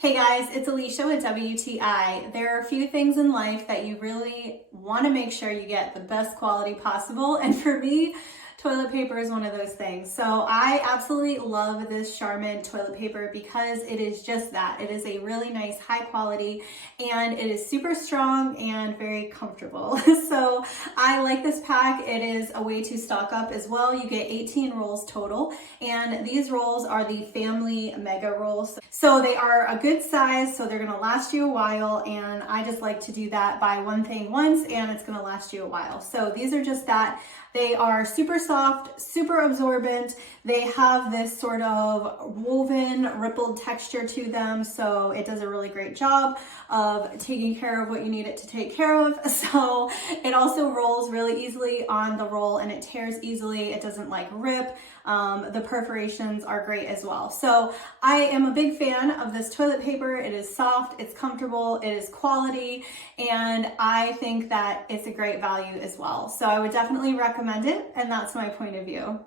Hey guys, it's Alicia with WTI. There are a few things in life that you really want to make sure you get the best quality possible, and for me, toilet paper is one of those things. So I absolutely love this Charmin toilet paper because it is just that. It is a really nice high quality and it is super strong and very comfortable. So I like this pack. It is a way to stock up as well. You get 18 rolls total, and these rolls are the Family Mega Rolls. So they are a good size, so they're gonna last you a while, and I just like to do that, buy one thing once and it's gonna last you a while. So these are just that. They are super soft, super absorbent. They have this sort of woven, rippled texture to them, so it does a really great job of taking care of what you need it to take care of. So it also rolls really easily on the roll and it tears easily. It doesn't like rip. The perforations are great as well. So I am a big fan of this toilet paper. It is soft, it's comfortable, it is quality, and I think that it's a great value as well. So I would definitely recommend it, and that's my point of view.